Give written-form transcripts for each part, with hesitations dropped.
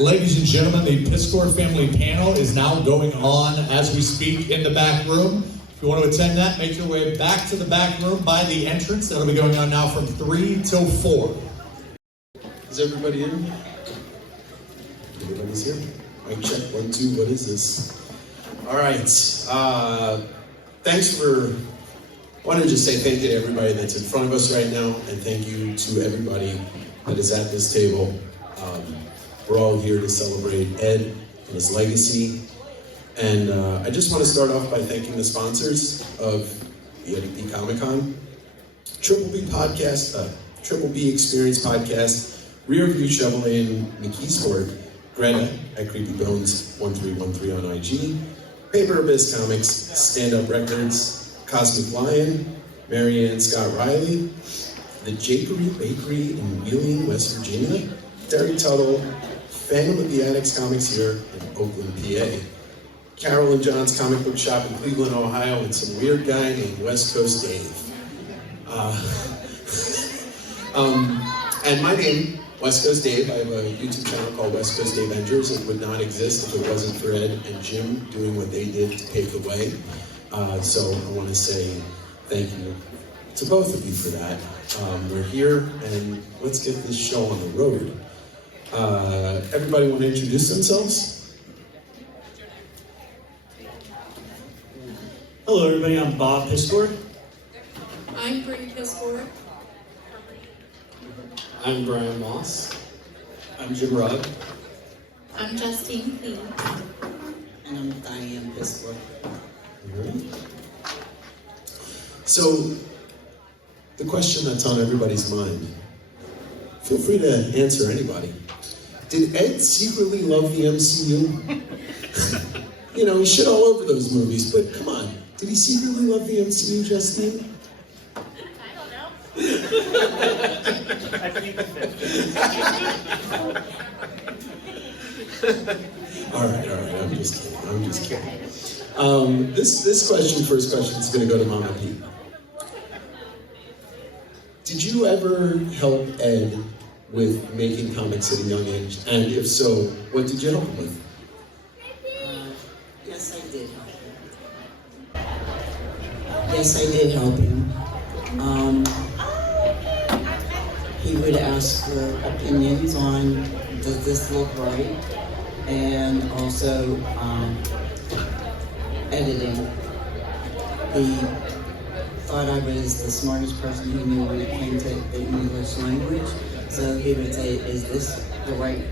Ladies and gentlemen, the Piskor family panel is now going on as we speak in the back room. If you want to attend that, make your way back to the back room by the entrance. That'll be going on now from 3 till 4. Is everybody in? Everybody's here? Mic check, 1, 2, what is this? All right, thanks for, I want to just say thank you to everybody that's in front of us right now, and thank you to everybody that is at this table. We're all here to celebrate Ed and his legacy. And I just want to start off by thanking the sponsors of the Eddie P Comic Con, Triple B Podcast, Triple B Experience Podcast, Rear View Chevrolet in McKeesport, Greta at Creepy Bones 1313 on IG, Paper Abyss Comics, Stand Up Records, Cosmic Lion, Marianne Scott Riley, the Jakery Bakery in Wheeling, West Virginia, Derek Tuttle, Phantom of the Addicts Comics here in Oakland, PA, Carol and John's Comic Book Shop in Cleveland, Ohio, and some weird guy named West Coast Dave. And my name, West Coast Dave. I have a YouTube channel called West Coast Davengers. It would not exist if it wasn't for Ed and Jim doing what they did to pave the way. So I want to say thank you to both of you for that. We're here, and let's get this show on the road. Everybody want to introduce themselves? Hello everybody, I'm Bob Piskor. I'm Bryan Piskor. I'm Bryan Moss. I'm Jim Rugg. I'm Justine Clee. And I'm Diane Piskor. So, the question that's on everybody's mind, feel free to answer anybody. Did Ed secretly love the MCU? You know, he shit all over those movies, but come on, did he secretly love the MCU, Justine? I don't know. I think All right, I'm just kidding. This first question is going to go to Mama P. Did you ever help Ed with making comics at a young age? And if so, what did you help him with? Yes, I did help him. Yes, I did help him. He would ask for opinions on, does this look right? And also editing. He thought I was the smartest person he knew when it came to the English language. So he would say, is this the right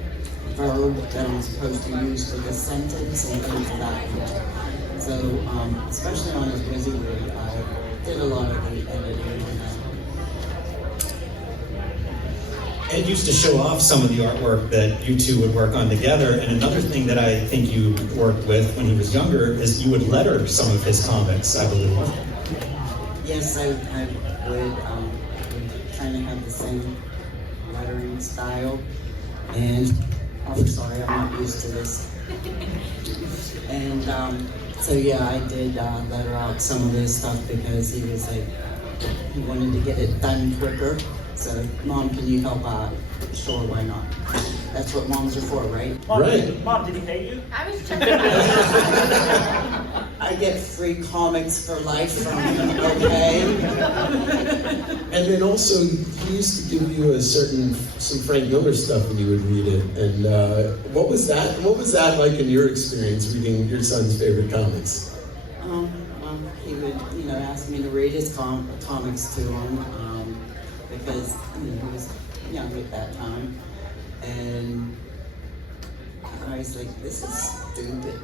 verb that I'm supposed to use for this sentence, and things of that nature. So, especially on his Wizzywig, I did a lot of the editing on that. Ed used to show off some of the artwork that you two would work on together, and another thing that I think you worked with when he was younger is you would letter some of his comics, I believe. Yes, I would kind of have the same lettering style, and I'm sorry, I'm not used to this. And so yeah, I did letter out some of his stuff because he was like, he wanted to get it done quicker. So, Mom, can you help out? Sure, why not? That's what moms are for, right? Mom, Right. Mom, did he pay you? I was checking. I get free comics for life from him, okay? And then also, he used to give you some Frank Miller stuff when you would read it. And what was that? What was that like in your experience reading your son's favorite comics? He would, ask me to read his comics to him, because, he was young at that time. And I was like, this is stupid.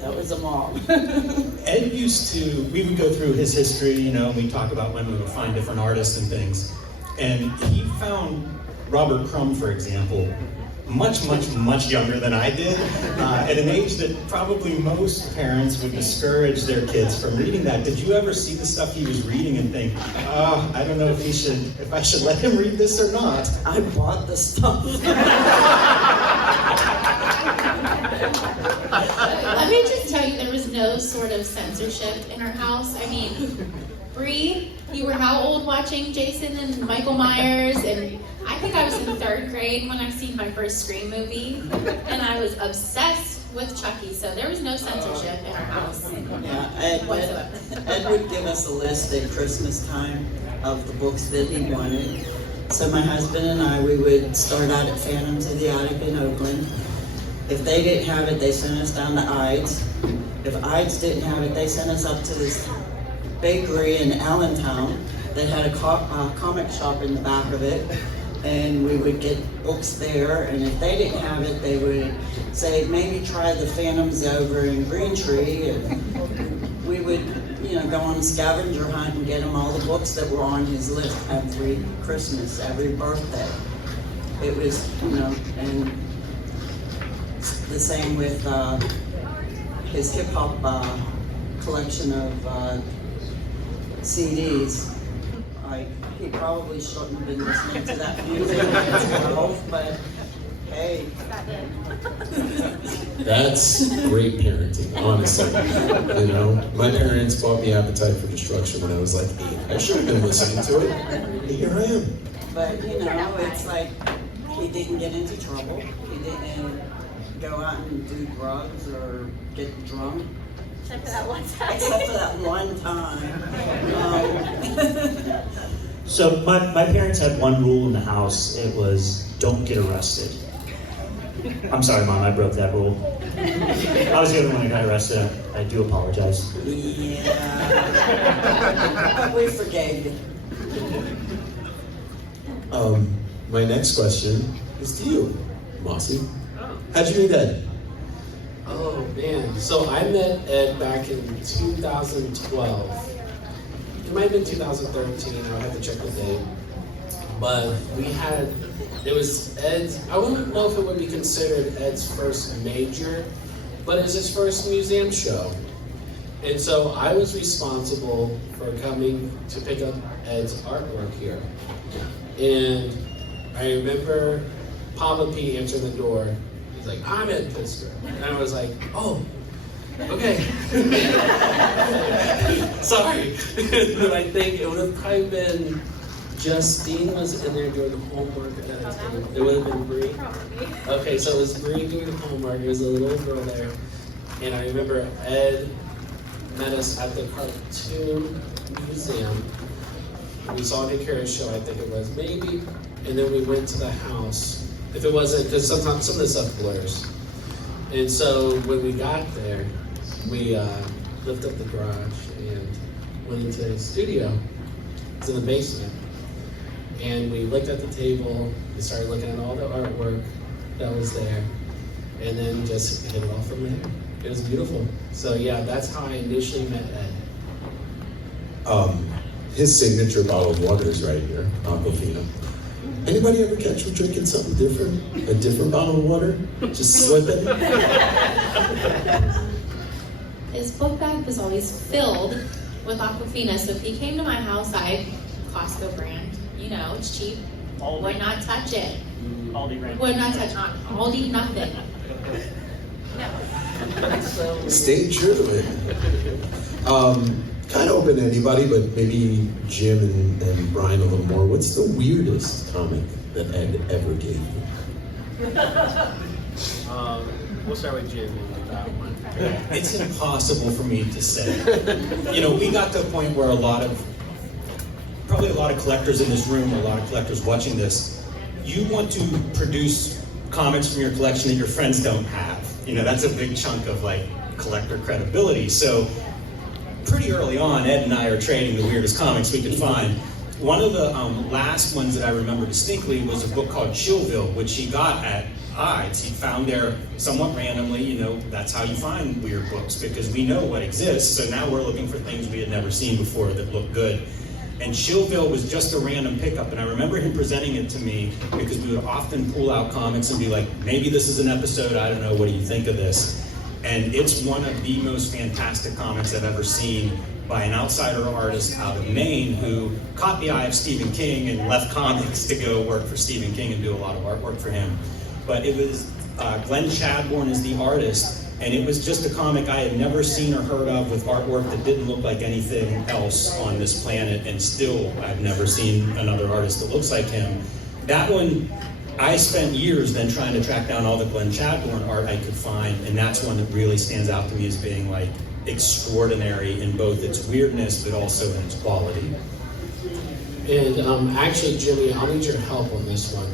That was a mom. Ed we would go through his history, and we'd talk about when we would find different artists and things. And he found Robert Crumb, for example, much, much, much younger than I did, at an age that probably most parents would discourage their kids from reading that. Did you ever see the stuff he was reading and think, I don't know if I should let him read this or not? I bought the stuff. Let me just tell you, there was no sort of censorship in our house. I mean, Bree, you were how old watching Jason and Michael Myers? And I think I was in 3rd grade when I seen my first Scream movie, and I was obsessed with Chucky, so there was no censorship in our house whatsoever. Ed would give us a list at Christmas time of the books that he wanted. So my husband and I, we would start out at Phantoms of the Attic in Oakland. If they didn't have it, they sent us down to Ides. If Ides didn't have it, they sent us up to this bakery in Allentown that had a comic shop in the back of it. And we would get books there, and if they didn't have it, they would say, maybe try the Phantoms over in Green Tree, and we would, go on a scavenger hunt and get him all the books that were on his list every Christmas, every birthday. It was, and the same with his hip-hop collection of CDs. He probably shouldn't have been listening to that music at 12, but hey. That's great parenting, honestly. My parents bought me Appetite for Destruction when I was like 8. I should have been listening to it. And here I am. But it's like he didn't get into trouble. He didn't go out and do drugs or get drunk. Except for that one time. Except for that one time. So my parents had one rule in the house. It was don't get arrested. I'm sorry, Mom, I broke that rule. I was the only one who got arrested. I do apologize. Yeah. We forgave you. My next question is to you, Mossy. How'd you meet Ed? Oh man, so I met Ed back in 2012. It might have been 2013, I'll have to check the date. But it was Ed's, I wouldn't know if it would be considered Ed's first major, but it was his first museum show. And so I was responsible for coming to pick up Ed's artwork here. And I remember Papa P answering the door. He's like, I'm Ed Piskor. And I was like, oh, okay. Sorry. But I think it would have probably been Justine was in there doing the homework at that time. It would have been Bree. Okay, so it was Bree doing the homework. There was a little girl there. And I remember Ed met us at the cartoon museum. We saw Nick Harris show, I think it was, maybe. And then we went to the house. If it wasn't, because sometimes some of this stuff blurs. And so when we got there, we lifted up the garage and went into the studio. It's in the basement. And we looked at the table, we started looking at all the artwork that was there, and then just hit it off from there. It was beautiful. So yeah, that's how I initially met Ed. His signature bottle of water is right here, Aquafina. Anybody ever catch him drinking something different? A different bottle of water? Just slipping? His book bag was always filled with Aquafina, so if he came to my house, Costco brand, it's cheap. Aldi. Would not touch it. Aldi brand. Would not touch Aldi, nothing. No. Stay true to it. Kind of open to anybody, but maybe Jim and Bryan a little more. What's the weirdest comic that Ed ever gave you? We'll start with Jim with that one. It's impossible for me to say. We got to a point where probably a lot of collectors in this room, or a lot of collectors watching this, you want to produce comics from your collection that your friends don't have. That's a big chunk of collector credibility. So pretty early on, Ed and I are trading the weirdest comics we could find. One of the last ones that I remember distinctly was a book called Chillville, which he got at Ides. He found there somewhat randomly, that's how you find weird books, because we know what exists, so now we're looking for things we had never seen before that look good. And Chillville was just a random pickup, and I remember him presenting it to me because we would often pull out comics and be like, maybe this is an episode, I don't know, what do you think of this? And it's one of the most fantastic comics I've ever seen by an outsider artist out of Maine who caught the eye of Stephen King and left comics to go work for Stephen King and do a lot of artwork for him. But it was Glenn Chadbourne is the artist, And it was just a comic I had never seen or heard of, with artwork that didn't look like anything else on this planet, and still I've never seen another artist that looks like him. That one, I spent years then trying to track down all the Glenn Chadbourne art I could find, and that's one that really stands out to me as being like extraordinary in both its weirdness but also in its quality. And actually, Jimmy, I'll need your help on this one.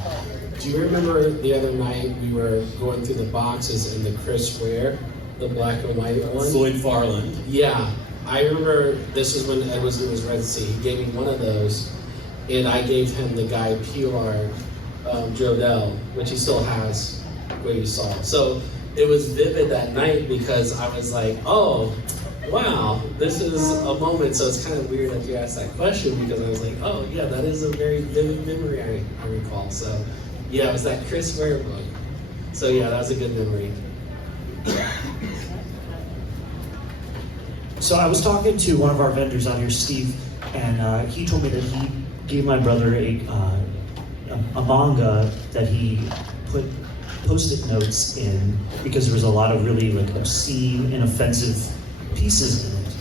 Do you remember the other night we were going through the boxes in the Chris Ware, the black and white one? Floyd Farland. Yeah, I remember this was when Ed was doing his residency. He gave me one of those, and I gave him the guy Pilar Jodell, which he still has, where you saw. So it was vivid that night because I was like, oh, wow, this is a moment. So it's kind of weird that you asked that question, because I was like, oh yeah, that is a very vivid memory I recall. So yeah, it was that Chris Ware book. So yeah, that was a good memory. So I was talking to one of our vendors out here, Steve, and he told me that he gave my brother a manga that he put post-it notes in because there was a lot of really like obscene and offensive pieces in it.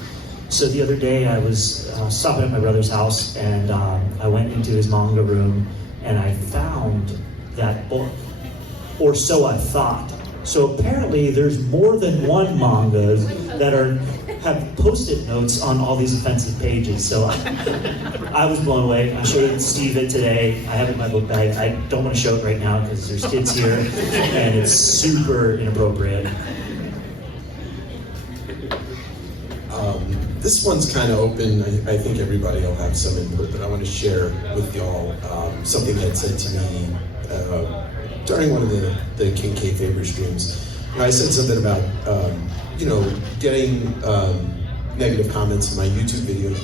So the other day I was stopping at my brother's house, and I went into his manga room and I found that book, or so I thought. So apparently there's more than one manga that have post-it notes on all these offensive pages. So I was blown away. I showed Steve it today. I have it in my book bag. I don't want to show it right now because there's kids here and it's super inappropriate. This one's kind of open. I think everybody will have some input, but I want to share with y'all something that said to me during one of the King K Faber streams. I said something about getting negative comments in my YouTube videos,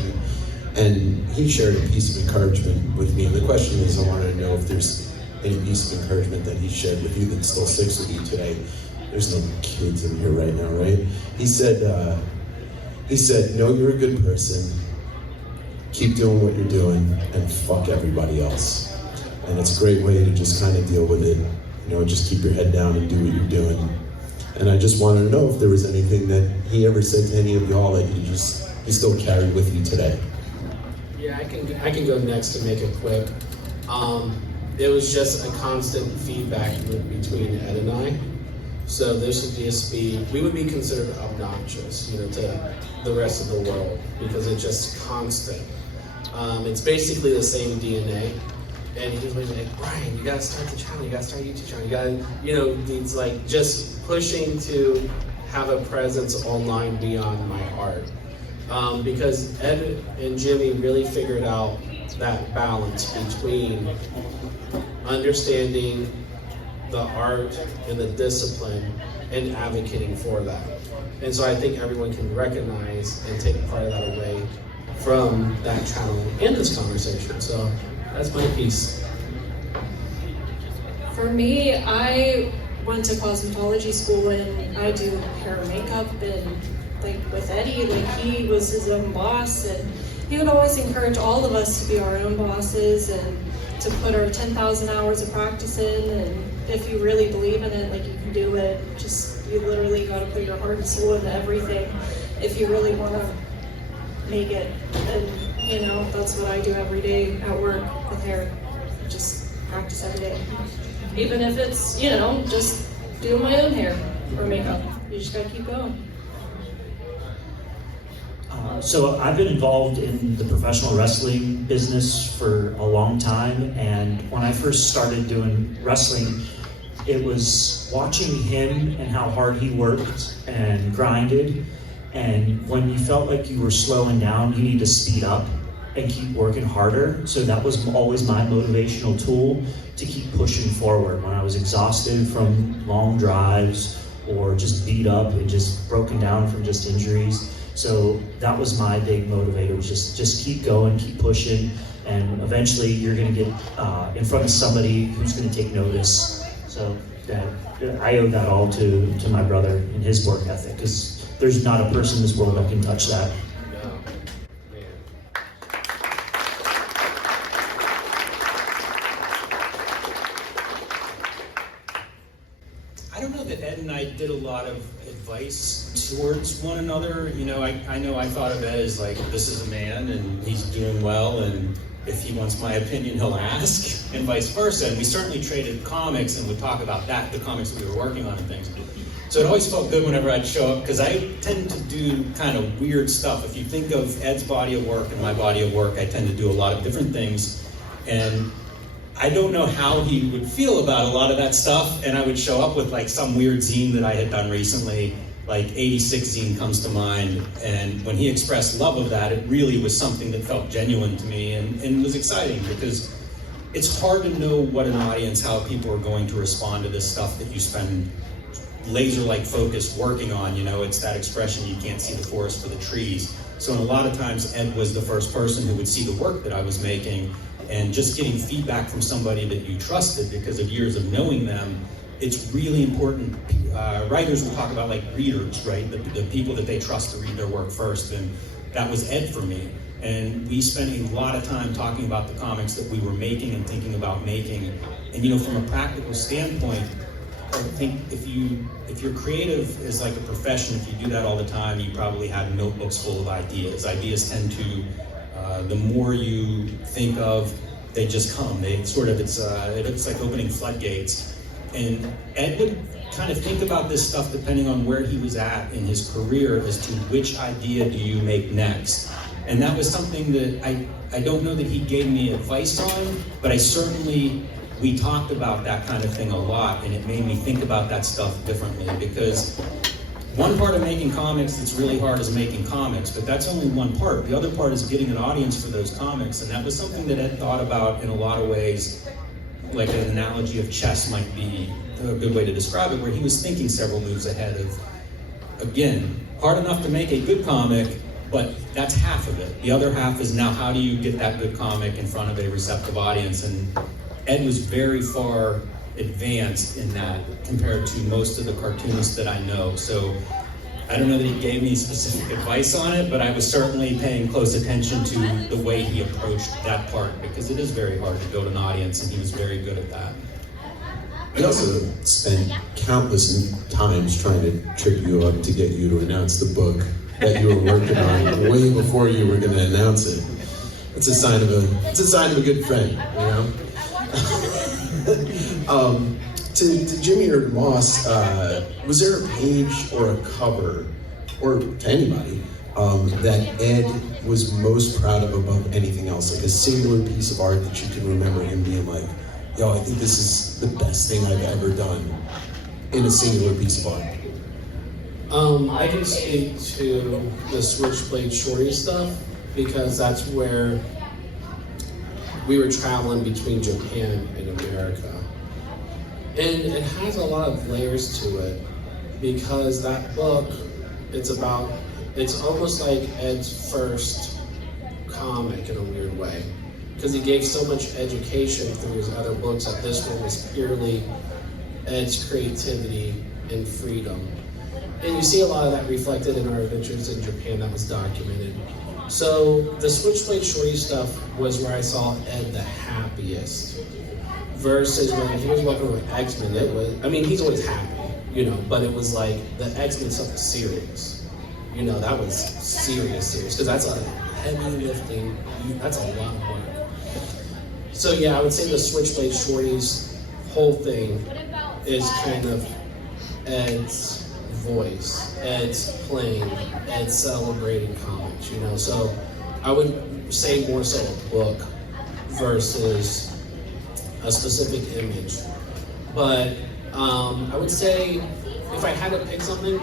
and he shared a piece of encouragement with me. And the question is, I wanted to know if there's any piece of encouragement that he shared with you that still sticks with you today. There's no kids in here right now, right? He said, know you're a good person, keep doing what you're doing, and fuck everybody else. And it's a great way to just kind of deal with it. Just keep your head down and do what you're doing. And I just wanted to know if there was anything that he ever said to any of y'all that you still carry with you today. Yeah, I can go next to make it quick. It was just a constant feedback between Ed and I. So this would just be, we would be considered obnoxious, to the rest of the world, because it's just constant. It's basically the same DNA. And he was like, Bryan, you gotta start the channel, you gotta start a YouTube channel, you gotta, it's like just pushing to have a presence online beyond my art. Because Ed and Jimmy really figured out that balance between understanding the art and the discipline and advocating for that. And so I think everyone can recognize and take part of that away from that channel and this conversation. So that's my piece. For me, I went to cosmetology school and I do hair and makeup, and like with Eddie, like he was his own boss, and he would always encourage all of us to be our own bosses and to put our 10,000 hours of practice in, and if you really believe in it, like you can do it. Just, you literally got to put your heart and soul into everything if you really want to make it. And that's what I do every day at work with hair. Just practice every day. Even if it's, just doing my own hair or makeup. You just gotta keep going. So I've been involved in the professional wrestling business for a long time, and when I first started doing wrestling, it was watching him and how hard he worked and grinded, and when you felt like you were slowing down, you need to speed up and keep working harder. So that was always my motivational tool to keep pushing forward when I was exhausted from long drives or just beat up and just broken down from just injuries. So that was my big motivator, was just keep going, keep pushing, and eventually you're gonna get in front of somebody who's gonna take notice. So I owe that all to my brother and his work ethic, because there's not a person in this world that can touch that. I don't know that Ed and I did a lot of advice towards one another. You know, I know I thought of Ed as like, this is a man and he's doing well, and if he wants my opinion, he'll ask, and vice versa. And we certainly traded comics and would talk about that, the comics that we were working on and things. So it always felt good whenever I'd show up, because I tend to do kind of weird stuff. If you think of Ed's body of work and my body of work, I tend to do a lot of different things. And I don't know how he would feel about a lot of that stuff, and I would show up with like some weird zine that I had done recently, like 86 zine comes to mind, and when he expressed love of that, it really was something that felt genuine to me and was exciting, because it's hard to know what an audience, how people are going to respond to this stuff that you spend laser-like focus working on. You know, it's that expression, you can't see the forest for the trees. So a lot of times Ed was the first person who would see the work that I was making, and just getting feedback from somebody that you trusted because of years of knowing them, it's really important. Writers will talk about like readers, right? The people that they trust to read their work first, and that was Ed for me. And we spent a lot of time talking about the comics that we were making and thinking about making. And you know, from a practical standpoint, I think if you're creative as like a profession, if you do that all the time, you probably have notebooks full of ideas. Ideas tend to, the more you think of, they just come. They sort of, it's like opening floodgates. And Ed would kind of think about this stuff depending on where he was at in his career as to which idea do you make next. And that was something that I don't know that he gave me advice on, but we talked about that kind of thing a lot, and it made me think about that stuff differently, because one part of making comics that's really hard is making comics, but that's only one part. The other part is getting an audience for those comics, and that was something that Ed thought about in a lot of ways. Like an analogy of chess might be a good way to describe it, where he was thinking several moves ahead of, again, hard enough to make a good comic, but that's half of it. The other half is now how do you get that good comic in front of a receptive audience? And Ed was very far advanced in that compared to most of the cartoonists that I know. So I don't know that he gave me specific advice on it, but I was certainly paying close attention to the way he approached that part, because it is very hard to build an audience, and he was very good at that. We also spent countless times trying to trip you up to get you to announce the book that you were working on way before you were going to announce it. It's a sign of a good friend, you know. To Jimmy or Moss, was there a page or a cover, or to anybody, that Ed was most proud of above anything else? Like a singular piece of art that you can remember him being like, yo, I think this is the best thing I've ever done in a singular piece of art. I can speak to the Switchblade Shorty stuff, because that's where we were traveling between Japan and America. And it has a lot of layers to it, because that book, it's almost like Ed's first comic in a weird way, because he gave so much education through his other books that this one was purely Ed's creativity and freedom. And you see a lot of that reflected in our adventures in Japan that was documented. So the Switchblade Shorty stuff was where I saw Ed the happiest, versus when he was working with X-Men, he's always happy, you know, but it was like the X-Men stuff was serious. You know, that was serious, because that's a heavy lifting, that's a lot of work. So yeah, I would say the Switchblade Shorties whole thing is kind of Ed's voice, Ed's playing, Ed's celebrating comics, you know. So I would say more so a book versus a specific image. But I would say if I had to pick something,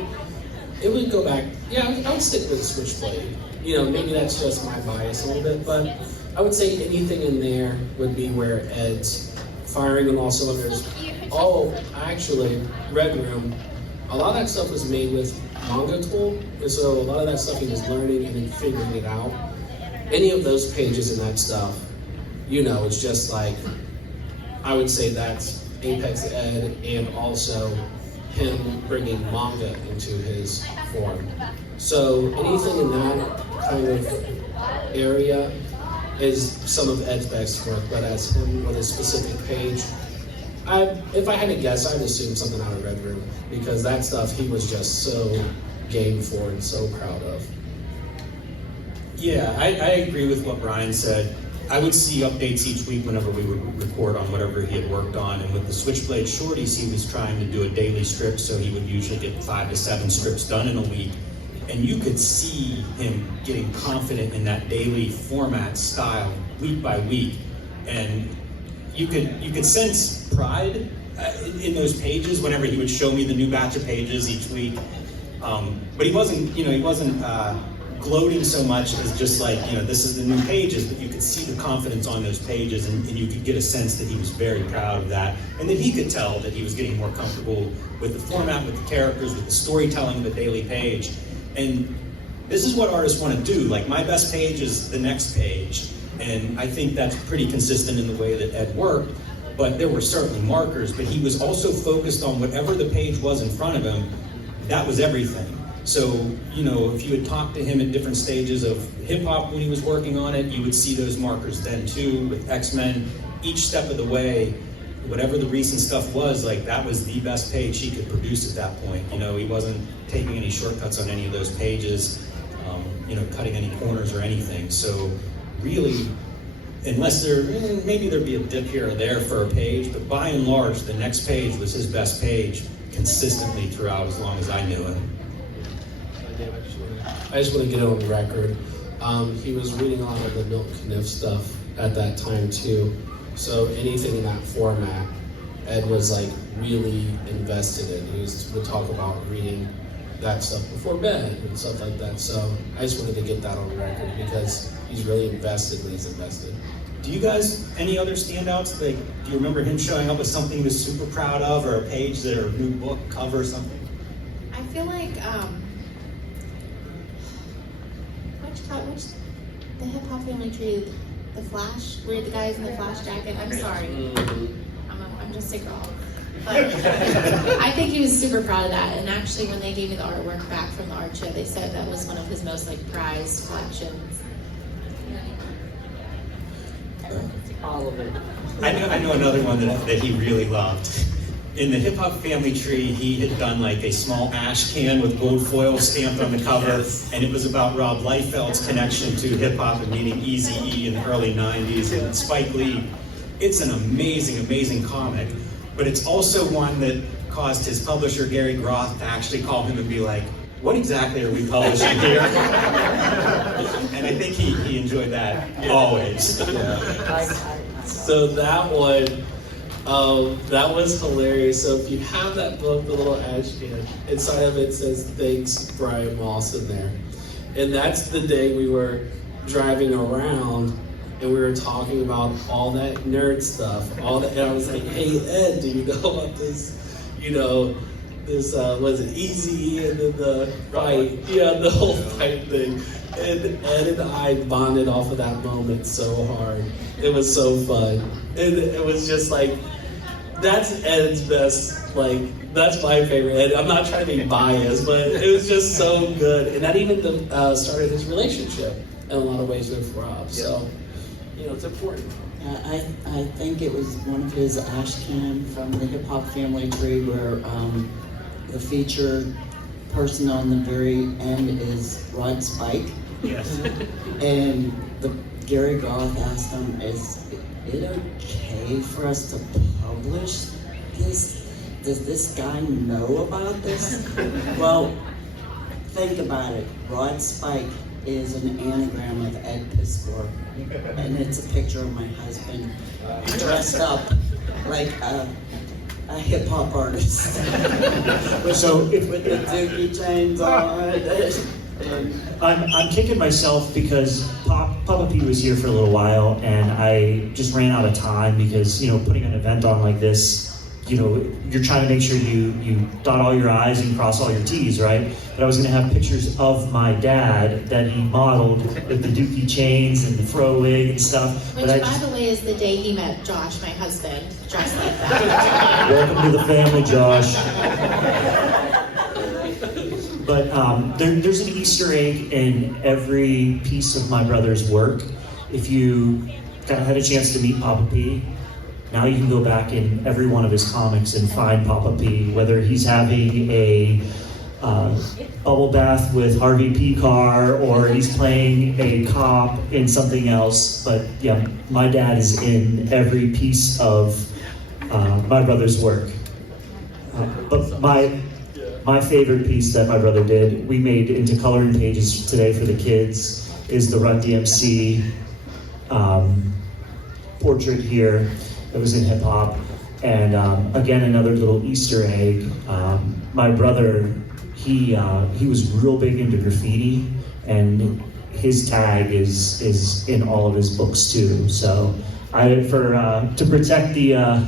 it would go back, I would stick with Switchblade. You know, maybe that's just my bias a little bit, but I would say anything in there would be where Ed's firing on all cylinders. Oh, actually, Red Room, a lot of that stuff was made with Manga Tool, and so a lot of that stuff he was learning and then figuring it out. Any of those pages and that stuff, you know, it's just like, I would say that's Apex Ed, and also him bringing manga into his form. So anything in that kind of area is some of Ed's best work, but as him with a specific page, If I had to guess, I'd assume something out of Red Room, because that stuff he was just so game for and so proud of. Yeah, I agree with what Bryan said. I would see updates each week whenever we would report on whatever he had worked on. And with the Switchblade Shorties, he was trying to do a daily strip, so he would usually get 5 to 7 strips done in a week. And you could see him getting confident in that daily format style week by week. And you could sense pride in those pages whenever he would show me the new batch of pages each week. But he wasn't gloating so much as just like, this is the new pages, but you could see the confidence on those pages, and you could get a sense that he was very proud of that, and that he could tell that he was getting more comfortable with the format, with the characters, with the storytelling of the daily page. And this is what artists want to do. Like, my best page is the next page, and I think that's pretty consistent in the way that Ed worked, but there were certainly markers, but he was also focused on whatever the page was in front of him. That was everything. So, if you had talked to him at different stages of hip-hop when he was working on it, you would see those markers then too, with X-Men. Each step of the way, whatever the recent stuff was, like, that was the best page he could produce at that point. He wasn't taking any shortcuts on any of those pages, cutting any corners or anything. So really, unless maybe there'd be a dip here or there for a page, but by and large, the next page was his best page consistently throughout as long as I knew him. I just want to get it on the record. He was reading a lot of the Milton Caniff stuff at that time too. So anything in that format, Ed was like really invested in. He would talk about reading that stuff before bed and stuff like that. So I just wanted to get that on the record because he's really invested when he's invested. Do you guys, any other standouts? Like, do you remember him showing up with something he was super proud of, or a page or a new book cover or something? I feel like, which the Hip Hop Family Tree, the Flash, where the guy's in the Flash jacket. I'm sorry, I'm just a girl. But I think he was super proud of that. And actually, when they gave me the artwork back from the art show, they said that was one of his most prized collections. All of it. I know another one that he really loved. In the Hip Hop Family Tree, he had done a small ash can with gold foil stamped on the cover, and it was about Rob Liefeld's connection to hip hop and meeting Eazy-E in the early 90s and Spike Lee. It's an amazing, amazing comic, but it's also one that caused his publisher, Gary Groth, to actually call him and be like, what exactly are we publishing here? And I think he enjoyed that always. So that one, that was hilarious. So if you have that book, the little ash can, inside of it says, thanks, Bryan Moss in there. And that's the day we were driving around and we were talking about all that nerd stuff. And I was like, hey, Ed, do you know about this, this, was it Easy and then the fight? Yeah, the whole fight thing. And Ed and I bonded off of that moment so hard. It was so fun. And it was just that's Ed's best, that's my favorite Ed. I'm not trying to be biased, but it was just so good. And that even started his relationship in a lot of ways with Rob. So, it's important. I think it was one of his ash can from the Hip Hop Family Tree where the featured person on the very end is Rod Spike. Yes. And Gary Goth asked him, is it okay for us to publish this? Does this guy know about this? Well, think about it. Rod Spike is an anagram of Ed Piskor, and it's a picture of my husband dressed up like a hip-hop artist. So with the dookie chains on. I'm kicking myself because Papa P was here for a little while, and I just ran out of time because putting an event on like this, you're trying to make sure you dot all your I's and cross all your T's, right? But I was going to have pictures of my dad that he modeled with the dookie chains and the fro wig and stuff. Which, by the way, is the day he met Josh, my husband, dressed like that. Welcome to the family, Josh. But there's an Easter egg in every piece of my brother's work. If you had a chance to meet Papa P, now you can go back in every one of his comics and find Papa P, whether he's having a bubble bath with Harvey Pekar or he's playing a cop in something else. But yeah, my dad is in every piece of my brother's work. But my favorite piece that my brother did, we made into coloring pages today for the kids, is the Run DMC portrait here that was in hip hop. And again, another little Easter egg. My brother, he was real big into graffiti, and his tag is in all of his books too. So to protect the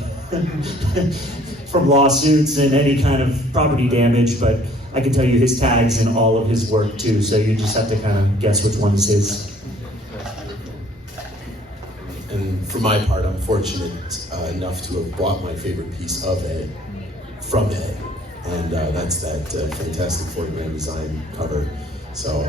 from lawsuits and any kind of property damage, but I can tell you his tag's in all of his work too, so you just have to kind of guess which one is his. And for my part, I'm fortunate enough to have bought my favorite piece of Ed from Ed, and that's that fantastic 40-man design cover. So,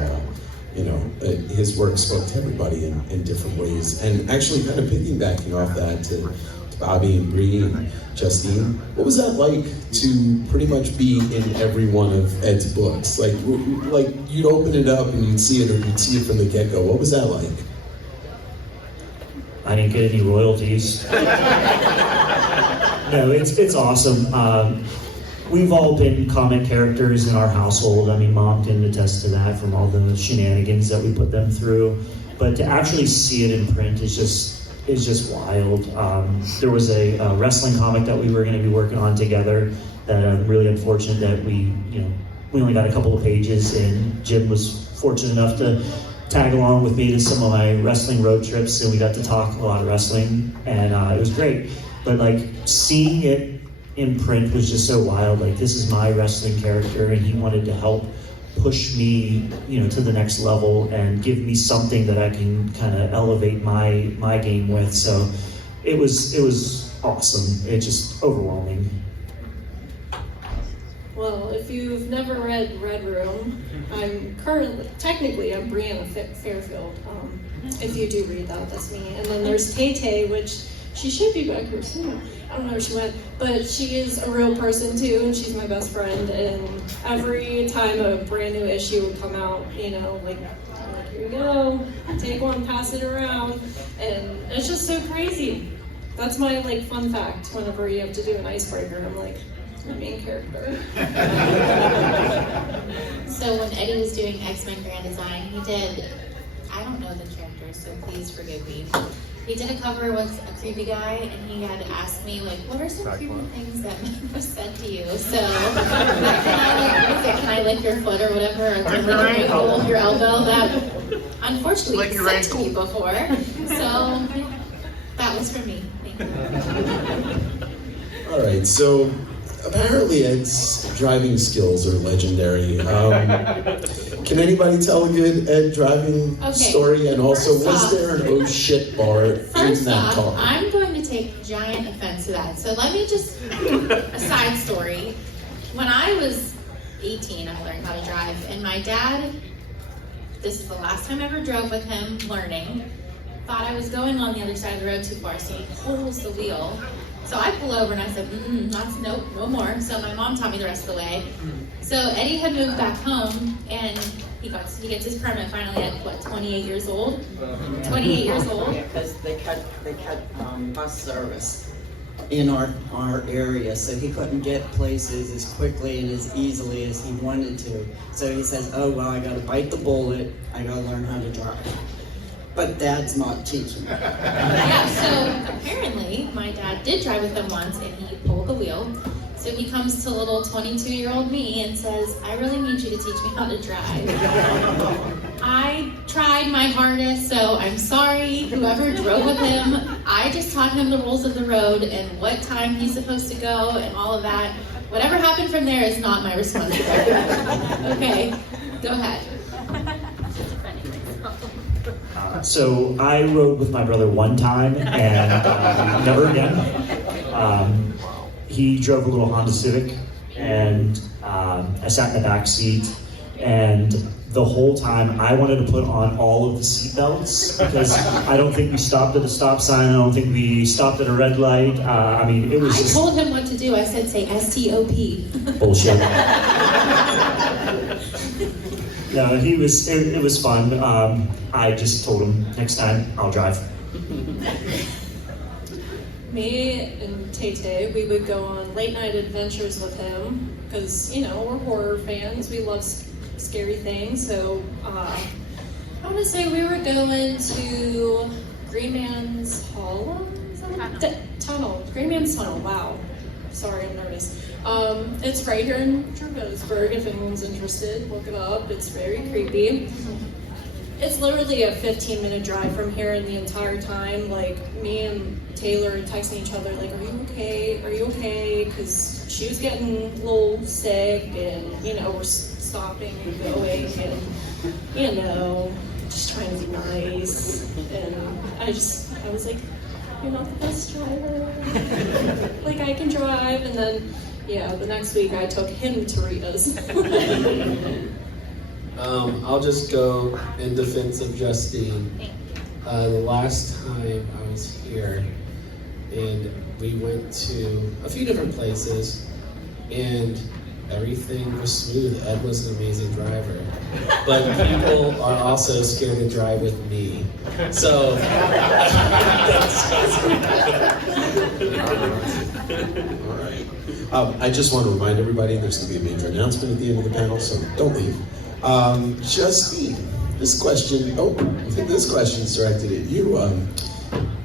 his work spoke to everybody in different ways. And actually, kind of piggybacking off that to Bobby and Bree and Justine, what was that like to pretty much be in every one of Ed's books? Like you'd open it up and you'd see it, or you'd see it from the get-go. What was that like? I didn't get any royalties. No, it's awesome. We've all been comic characters in our household. I mean, Mom can attest to that from all the shenanigans that we put them through. But to actually see it in print is just wild. There was a wrestling comic that we were going to be working on together that I'm really unfortunate that we only got a couple of pages in. Jim was fortunate enough to tag along with me to some of my wrestling road trips, and we got to talk a lot of wrestling, and it was great. But like seeing it in print was just so wild. Like, this is my wrestling character, and he wanted to help push me, to the next level and give me something that I can kind of elevate my game with. So it was awesome. It's just overwhelming. Well, if you've never read Red Room, I'm Brianna Fairfield. If you do read that, that's me. And then there's Tay-Tay, which she should be back here soon. I don't know where she went, but she is a real person too, and she's my best friend. And every time a brand new issue would come out, I'm like, here you go, take one, pass it around, and it's just so crazy. That's my fun fact. Whenever you have to do an icebreaker, I'm like, the main character. So when Eddie was doing X-Men Grand Design, he did, I don't know the character, so please forgive me. He did a cover with a creepy guy, and he had asked me, what are some creepy things that men have said to you? So, can I lick your foot or whatever, or can I lick your elbow? That, unfortunately, he said to me before. So, that was for me. Thank you. All right, so apparently Ed's driving skills are legendary. Can anybody tell a good Ed driving story? And also, was there an oh shit bar in that car? I'm going to take giant offense to that. So let me just, a side story. When I was 18, I learned how to drive, and my dad, this is the last time I ever drove with him learning, thought I was going on the other side of the road too far, so he pulls the wheel. So I pull over and I said, nope, no more. So my mom taught me the rest of the way. So Eddie had moved back home, and he gets his permit finally at 28 years old? 28 years old? Yeah, because they cut bus service in our area, so he couldn't get places as quickly and as easily as he wanted to. So he says, oh, well, I gotta bite the bullet, I gotta learn how to drive. But Dad's not teaching. Yeah, so apparently my dad did drive with him once, and he pulled the wheel. So he comes to little 22-year-old me and says, I really need you to teach me how to drive. I tried my hardest, so I'm sorry, whoever drove with him. I just taught him the rules of the road and what time he's supposed to go and all of that. Whatever happened from there is not my responsibility. Okay, go ahead. So I rode with my brother one time and never again. He drove a little Honda Civic, and I sat in the back seat, And the whole time I wanted to put on all of the seatbelts because I don't think we stopped at a stop sign. I don't think we stopped at a red light. I mean, it was I just told him what to do. I said, say S-T-O-P. bullshit. No, it was fun. I just told him, next time, I'll drive. Me and Tay, we would go on late night adventures with him because, you know, we're horror fans. We love scary things. So I want to say we were going to Green Man's Hollow? Tunnel. Green Man's Tunnel. Wow. Sorry, I'm nervous. It's right here in Pittsburgh. If anyone's interested, look it up. It's very creepy. It's literally a 15-minute drive from here, and the entire time, like, me and Taylor texting each other, like, are you okay? Are you okay? Because she was getting a little sick, and, you know, we're stopping and going, and, you know, just trying to be nice. And I was like, you're not the best driver. Like, I can drive. And then, yeah, the next week I took him to Rita's. I'll just go in defense of Justine. The last time I was here, and we went to a few different places, and everything was smooth. Ed was an amazing driver. But people are also scared to drive with me. So, that's All right. I just want to remind everybody there's going to be a major announcement at the end of the panel, so don't leave. Justine, this question is directed at you.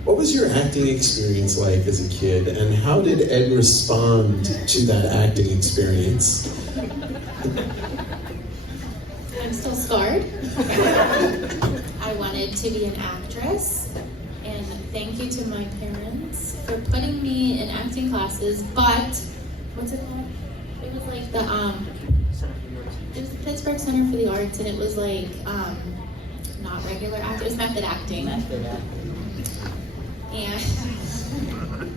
What was your acting experience like as a kid, and how did Ed respond to that acting experience? I'm still scarred. I wanted to be an actress, and thank you to my parents for putting me in acting classes, but, what's it called? It was like it was the Pittsburgh Center for the Arts, and it was like, not regular acting, it was method acting. And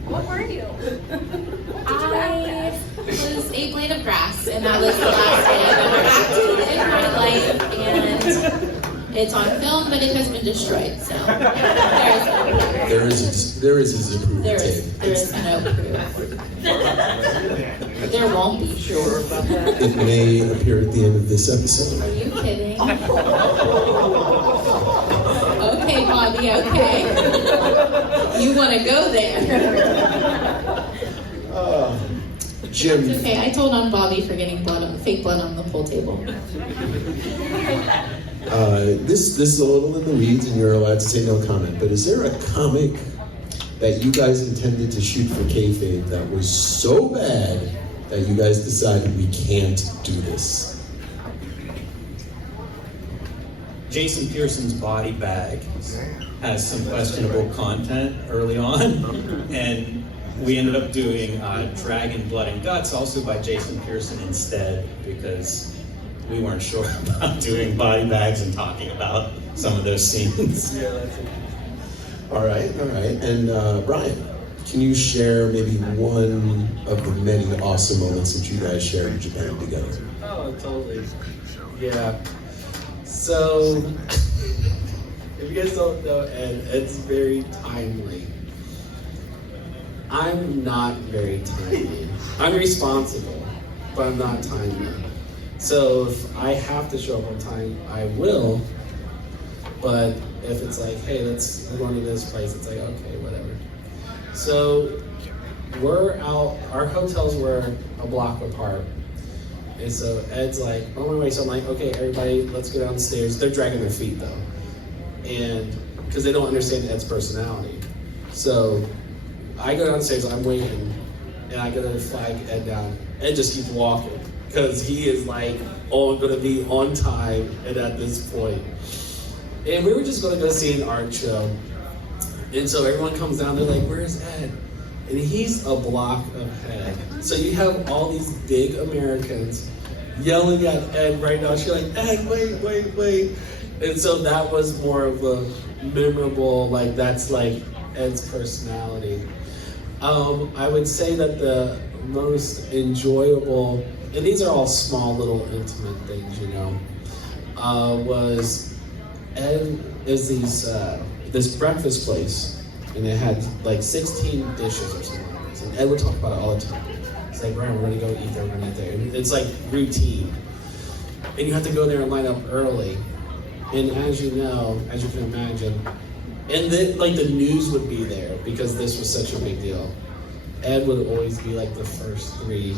What were you? I was a blade of grass, and that was the last day I've ever acted in my life, and it's on film, but it has been destroyed, so There is his approval there tape. is no proof. There won't be. Sure about that? It may appear at the end of this episode. Are you kidding? Okay, Bobby, okay. You want to go there. Jim, It's okay, I told on Bobby for getting fake blood on the pool table. this is a little in the weeds, and you're allowed to say no comment, but is there a comic that you guys intended to shoot for kayfabe that was so bad that you guys decided we can't do this? Jason Pearson's body bag has some questionable content early on, and we ended up doing Dragon, Blood, and Guts, also by Jason Pearson instead, because we weren't sure about doing body bags and talking about some of those scenes. Yeah, that's it. All right. And Bryan, can you share maybe one of the many awesome moments that you guys shared in Japan together? Oh, totally. Yeah. So, if you guys don't know Ed, Ed's very timely. I'm not very timely. I'm responsible, but I'm not timely. So if I have to show up on time, I will. But if it's like, hey, we're going to this place, it's like, okay, whatever. So we're out, our hotels were a block apart. And so Ed's like, on my way, so I'm like, okay, everybody, let's go downstairs. They're dragging their feet though. And, because they don't understand Ed's personality. So I go downstairs, I'm waiting, and I go to flag Ed down. Ed just keeps walking, because he is like, oh, I'm gonna be on time, and at this point. And we were just gonna go see an art show. And so everyone comes down, they're like, where's Ed? And he's a block ahead. So you have all these big Americans yelling at Ed right now. She's like, Ed, wait. And so that was more of a memorable, like, that's like Ed's personality. I would say that most enjoyable, and these are all small little intimate things, you know, was Ed is this breakfast place, and it had like 16 dishes or something like this, and Ed would talk about it all the time. It's like, Bryan, we're gonna go eat there, we're gonna eat there. And it's like routine. And you have to go there and line up early. And as you know, as you can imagine, and then like the news would be there because this was such a big deal. Ed would always be like the first three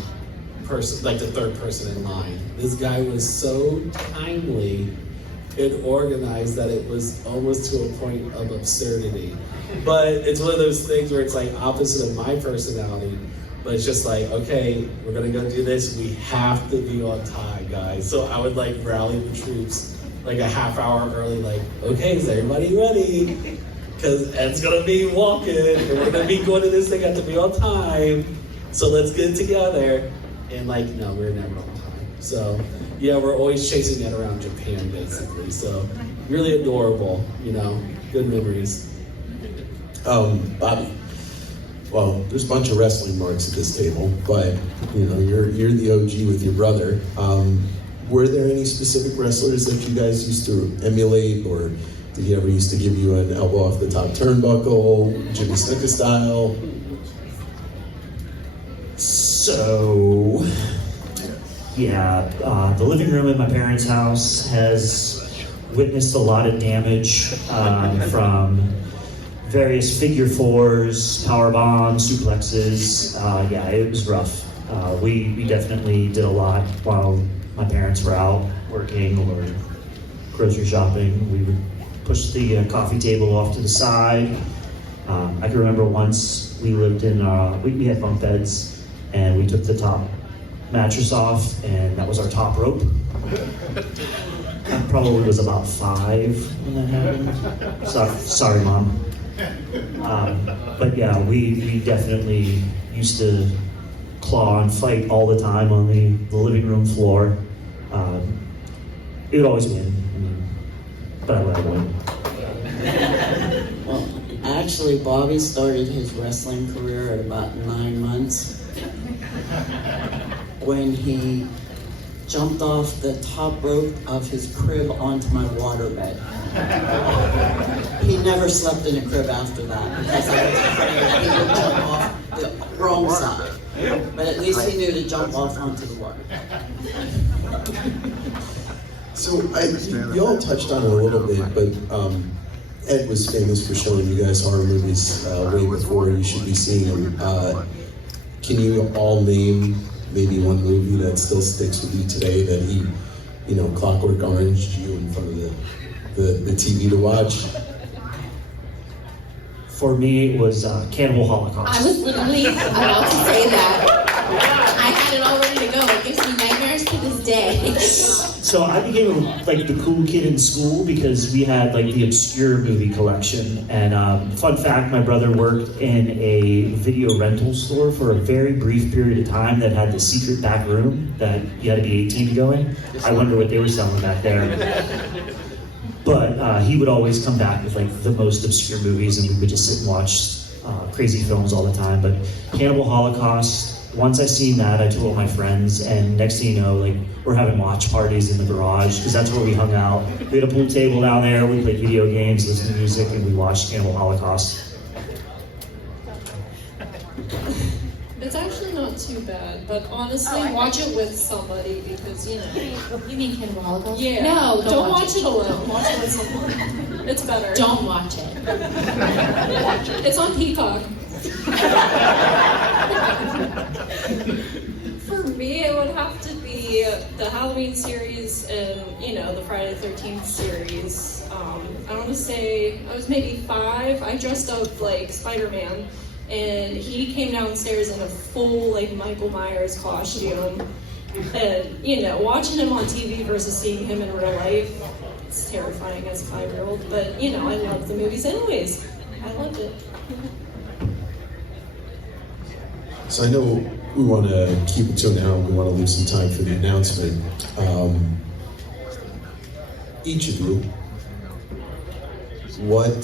person, like the third person in line. This guy was so timely and organized that it was almost to a point of absurdity. But it's one of those things where it's like opposite of my personality. But it's just like, okay, we're gonna go do this. We have to be on time, guys. So I would like rally the troops like a half hour early, like, okay, is everybody ready? Because Ed's gonna be walking, and we're gonna be going to this thing, have to be on time. So let's get it together. And like, no, we're never on time. So yeah, we're always chasing Ed around Japan, basically. So really adorable, you know, good memories. Bobby. Well, there's a bunch of wrestling marks at this table, but you know, you're the OG with your brother. Were there any specific wrestlers that you guys used to emulate, or did he ever used to give you an elbow off the top turnbuckle, Jimmy Snuka style? So, yeah, the living room in my parents' house has witnessed a lot of damage from various figure fours, power bombs, suplexes. Yeah, it was rough. We definitely did a lot while my parents were out working or grocery shopping. We would push the coffee table off to the side. I can remember once we lived in, we had bunk beds, and we took the top mattress off, and that was our top rope. I probably was about 5 when that happened. Sorry, Mom. But yeah, we definitely used to claw and fight all the time on the living room floor. It would always win, but I let it win. Well, actually, Bobby started his wrestling career at about 9 months when he jumped off the top rope of his crib onto my waterbed. He never slept in a crib after that because I was afraid that he would jump off the wrong side. But at least he knew to jump off onto the water. So you all touched on it a little bit, but Ed was famous for showing you guys horror movies way before you should be seeing them. Can you all name maybe one movie that still sticks with you today that he, you know, Clockwork Oranged you in front of the TV to watch? For me, it was Cannibal Holocaust. I was literally about to say that. I had it all ready to go. It gives me nightmares to this day. So I became like the cool kid in school because we had like the obscure movie collection. And fun fact, my brother worked in a video rental store for a very brief period of time that had the secret back room that you had to be 18 to go in. I wonder what they were selling back there. But he would always come back with like the most obscure movies, and we would just sit and watch crazy films all the time. But Cannibal Holocaust, once I seen that, I told all my friends, and next thing you know, like we're having watch parties in the garage because that's where we hung out. We had a pool table down there. We played video games, listened to music, and we watched Cannibal Holocaust. It's actually not too bad, but honestly, watch it with somebody because, you know. You mean Cannibal Holocaust? Yeah. No, don't watch it alone. Watch it with someone. It's better. Don't watch it. It's on Pekar. For me, it would have to be the Halloween series and, you know, the Friday the 13th series. I want to say I was maybe 5. I dressed up like Spider-Man, and he came downstairs in a full like Michael Myers costume. And, you know, watching him on TV versus seeing him in real life, it's terrifying as a 5-year-old. But, you know, I love the movies anyways. I loved it. So I know we want to keep it to an hour. We want to leave some time for the announcement. Each of you, what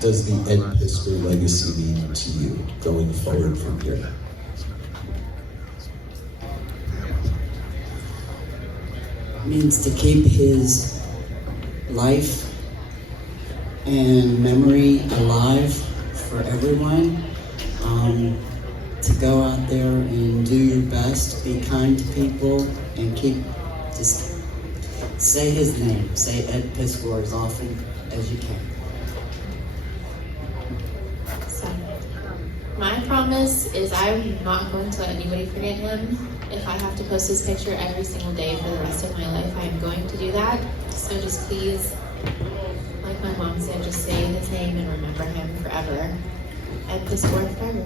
does the Ed Piskor legacy mean to you going forward from here? means to keep his life and memory alive for everyone. To go out there and do your best, be kind to people, and just say his name. Say Ed Piskor as often as you can. So, my promise is I'm not going to let anybody forget him. If I have to post his picture every single day for the rest of my life, I am going to do that. So just please, like my mom said, just say his name and remember him forever. Ed Piskor forever.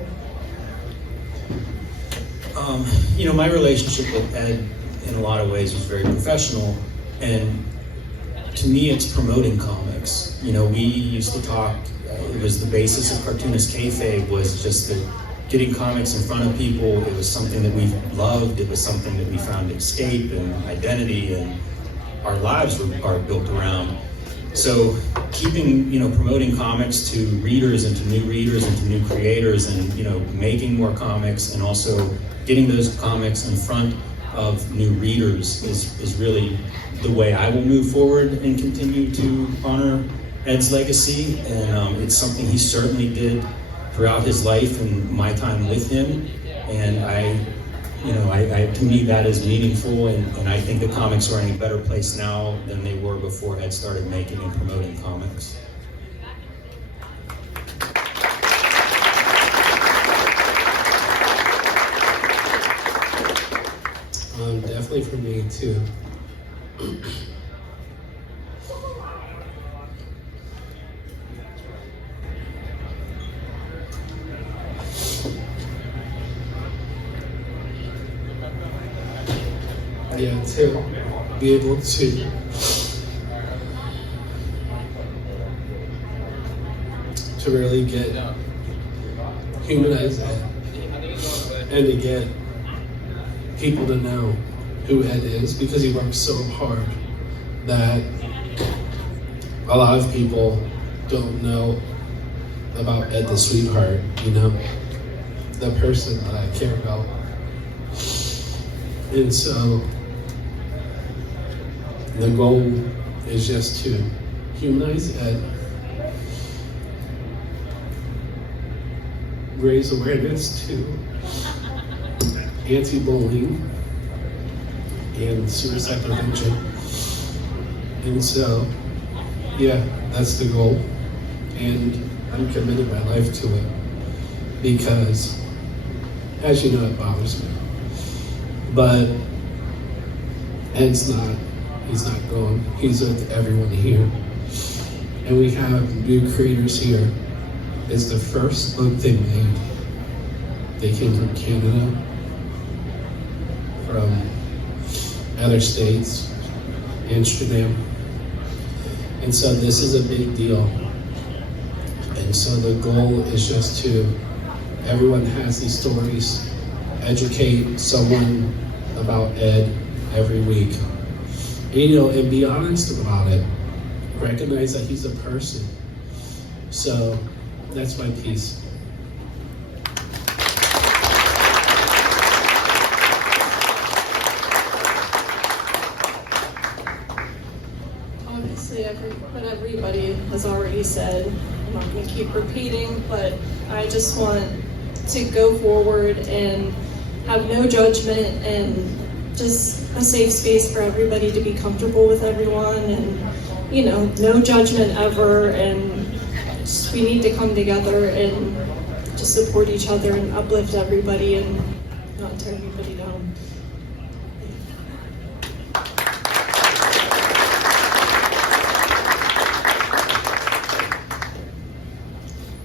My relationship with Ed in a lot of ways was very professional, and to me it's promoting comics. We used to talk, it was the basis of cartoonist kayfabe, was just that getting comics in front of people, it was something that we loved, it was something that we found escape and identity, and our lives are built around. So keeping, promoting comics to readers and to new readers and to new creators, and, making more comics, and also getting those comics in front of new readers is really the way I will move forward and continue to honor Ed's legacy. And it's something he certainly did throughout his life and my time with him. And to me that is meaningful, and I think the comics are in a better place now than they were before Ed started making and promoting comics. Definitely for me too. Yeah, to be able to really get humanize Ed, and to get people to know who Ed is, because he works so hard that a lot of people don't know about Ed the sweetheart, the person that I care about. And so the goal is just to humanize Ed, raise awareness to anti-bullying and suicide prevention. And so, yeah, that's the goal. And I'm committed my life to it because, as you know, it bothers me. But Ed's he's not gone. He's with everyone here. And we have new creators here. It's the first book they made. They came from Canada, from other states, Amsterdam. And so this is a big deal. And so the goal is just to, everyone has these stories, educate someone about Ed every week. And be honest about it. Recognize that he's a person. So that's my piece. Obviously, what everybody has already said, I'm not going to keep repeating, but I just want to go forward and have no judgment and just a safe space for everybody to be comfortable with everyone, and no judgment ever, and we need to come together and just support each other and uplift everybody and not tear anybody down.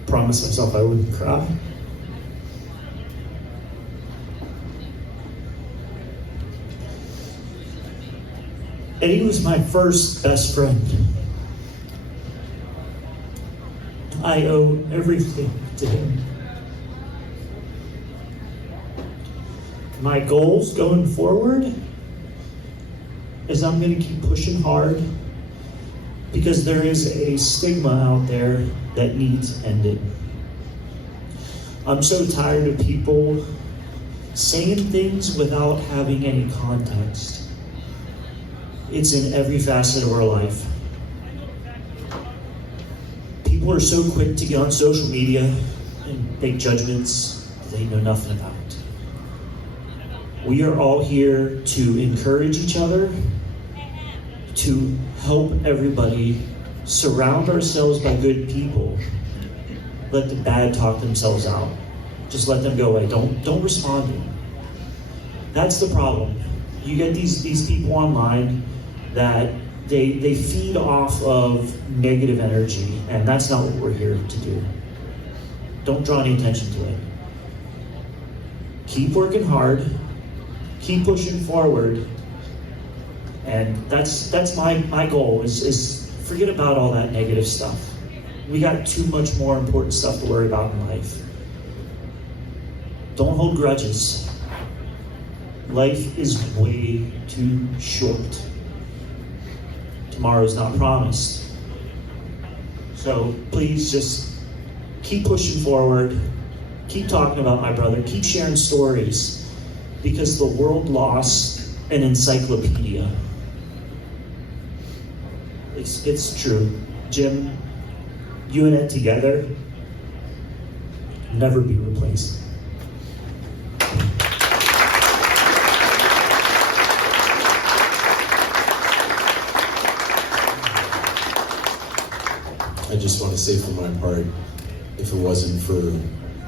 Promised myself I wouldn't cry. Eddie was my first best friend. I owe everything to him. My goals going forward is I'm going to keep pushing hard, because there is a stigma out there that needs ended. I'm so tired of people saying things without having any context. It's in every facet of our life. People are so quick to get on social media and make judgments that they know nothing about. We are all here to encourage each other, to help everybody, surround ourselves by good people. Let the bad talk themselves out. Just let them go away. Don't respond to them. That's the problem. You get these people online that they feed off of negative energy, and that's not what we're here to do. Don't draw any attention to it. Keep working hard, keep pushing forward, and that's my goal is forget about all that negative stuff. We got too much more important stuff to worry about in life. Don't hold grudges. Life is way too short. Tomorrow's not promised. So please just keep pushing forward, keep talking about my brother, keep sharing stories, because the world lost an encyclopedia. It's true. Jim, you and Ed together, never be replaced. I just want to say for my part, if it wasn't for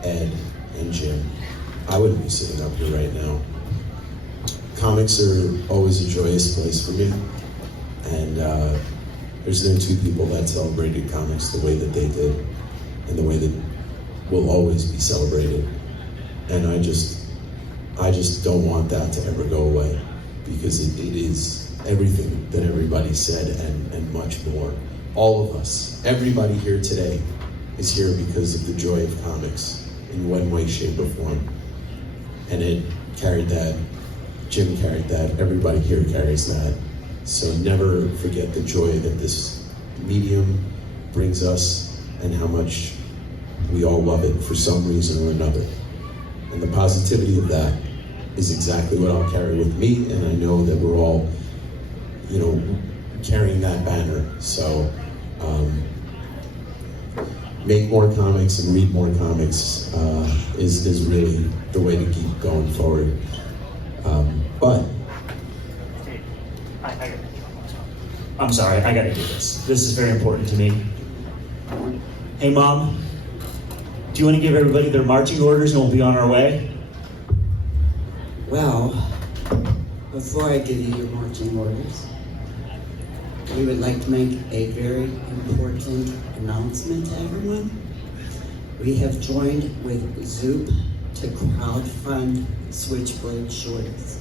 Ed and Jim, I wouldn't be sitting up here right now. Comics are always a joyous place for me, and there's no two people that celebrated comics the way that they did, and the way that will always be celebrated. And I just don't want that to ever go away, because it is everything that everybody said and much more. All of us, everybody here today is here because of the joy of comics in one way, shape, or form. And Ed carried that, Jim carried that, everybody here carries that. So never forget the joy that this medium brings us and how much we all love it for some reason or another. And the positivity of that is exactly what I'll carry with me, and I know that we're all, carrying that banner. So make more comics and read more comics is really the way to keep going forward. But I'm sorry, I gotta do this. This is very important to me. Hey, Mom, do you want to give everybody their marching orders and we'll be on our way? Well, before I give you your marching orders, we would like to make a very important announcement to everyone. We have joined with Zoop to crowdfund Switchblade shorts.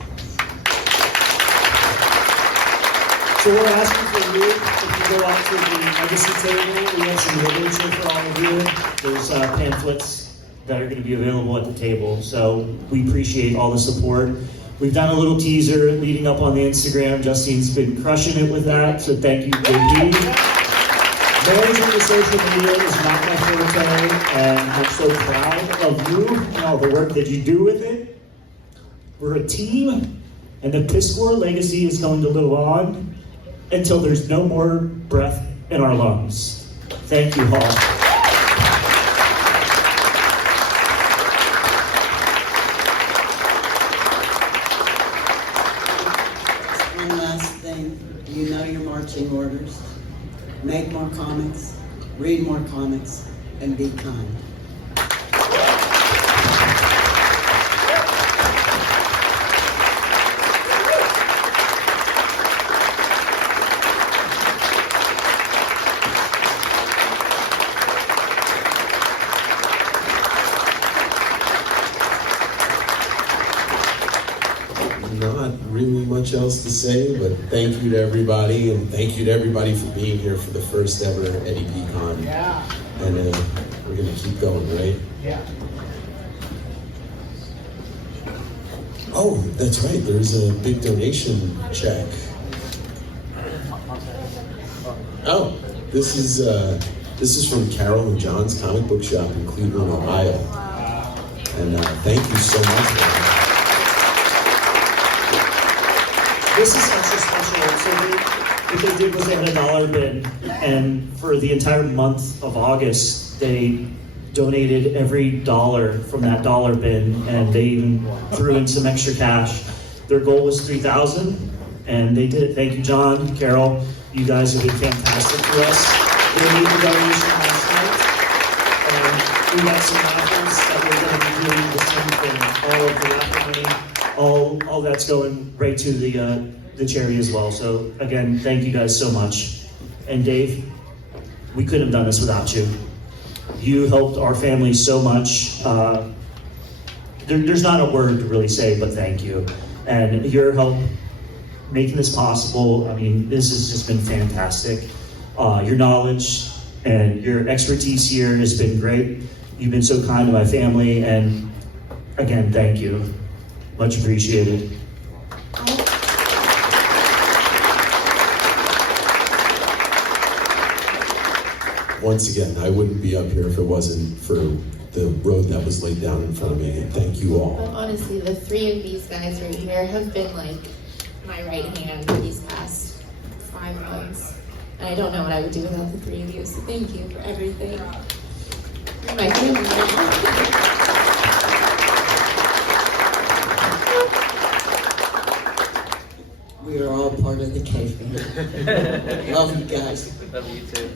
So we're asking for you, if you go out to the legacy table, we have some literature for all of you. There's pamphlets that are going to be available at the table. So we appreciate all the support. We've done a little teaser leading up on the Instagram. Justine's been crushing it with that, so thank you, JP. Managing the social media is not my forte, and I'm so proud of you and all the work that you do with it. We're a team, and the Piskor Legacy is going to live on until there's no more breath in our lungs. Thank you all. One last thing, you know your marching orders. Make more comics, read more comics, and be kind. not really much else to say, but thank you to everybody, and thank you to everybody for being here for the first ever Eddie P. Con. Yeah. And we're gonna keep going, right? Yeah. Oh, that's right, there's a big donation check. Oh, this is from Carol and John's comic book shop in Cleveland, Ohio. And thank you so much for that. This is extra special. So what they did was they had a dollar bin, and for the entire month of August, they donated every dollar from that dollar bin, and they even threw in some extra cash. Their goal was $3,000, and they did it. Thank you, John, Carol. You guys have been fantastic for us. They made the donation last night, and we got some raffles that we're going to be doing the same thing. All of the raffle money, all that's going right to the charity as well. So again, thank you guys so much. And Dave, we couldn't have done this without you. You helped our family so much. There's not a word to really say, but thank you. And your help making this possible, I mean, this has just been fantastic. Your knowledge and your expertise here has been great. You've been so kind to my family, and again, thank you. Much appreciated. Once again, I wouldn't be up here if it wasn't for the road that was laid down in front of me, and thank you all. But honestly, the three of these guys right here have been like my right hand these past 5 months. And I don't know what I would do without the three of you, so thank you for everything. You're my family. We are all part of the cave family. Love you guys. Love you too.